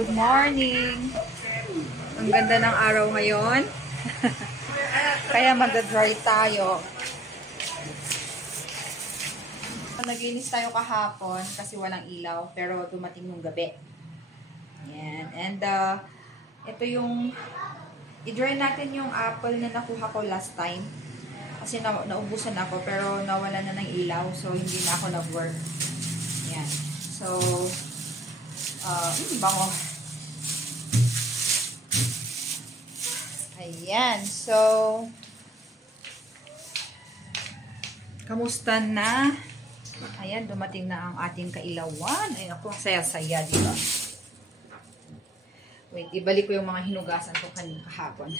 Good morning! Ang ganda ng araw ngayon. Kaya mag-dry tayo. Naglinis tayo kahapon kasi walang ilaw pero dumating yung gabi. Yan. And ito yung i-dry natin yung apple na nakuha ko last time. Kasi naubusan ako pero nawala na ng ilaw so hindi na ako nag-work. Yan. So, bango. Ayan. So, kamusta na? Ayan, dumating na ang ating kailawan. Ay, ako, saya-saya, diba? Wait, ibalik ko yung mga hinugasan ko kanina kahapon.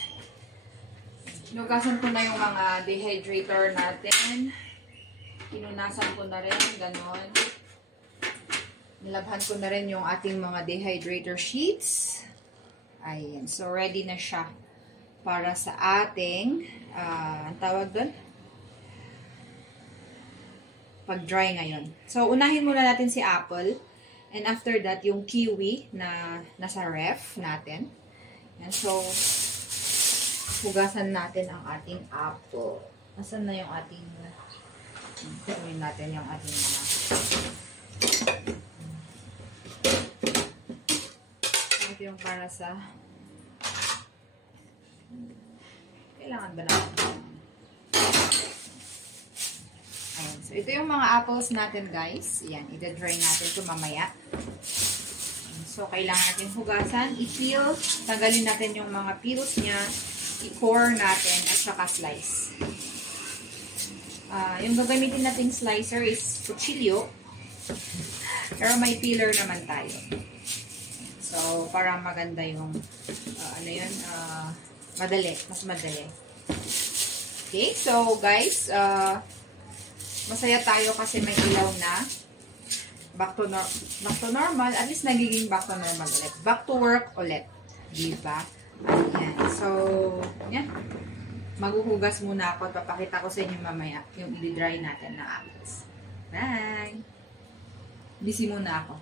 Hinugasan ko na yung mga dehydrator natin. Pinunasan ko na rin, ganon. Nilabhan ko na rin yung ating mga dehydrator sheets. Ayan, so ready na siya para sa ating, ang tawag doon? Pag-dry ngayon. So, unahin muna natin si apple. And after that, yung kiwi na nasa ref natin. And so, hugasan natin ang ating apple. Nasaan na yung ating, kunin natin yung ating mga, ito yung para sa, kailangan ba natin? Ayan. So, ito yung mga apples natin, guys. Ayan, i-dry natin ito mamaya. So, kailangan natin hugasan, i-peel, tanggalin natin yung mga peels niya, i-core natin, at saka slice. Yung gagamitin nating slicer is kutsilyo, pero may peeler naman tayo. So, para maganda yung, madali, mas madali. Okay, so guys, masaya tayo kasi may ilaw na. Back to normal. At least nagiging back to normal ulit. Back to work ulit. Diba? Ayan. So, yan. Maghuhugas muna ako at papakita ko sa inyo mamaya yung i-dry natin na apples. Bye! Busy muna ako.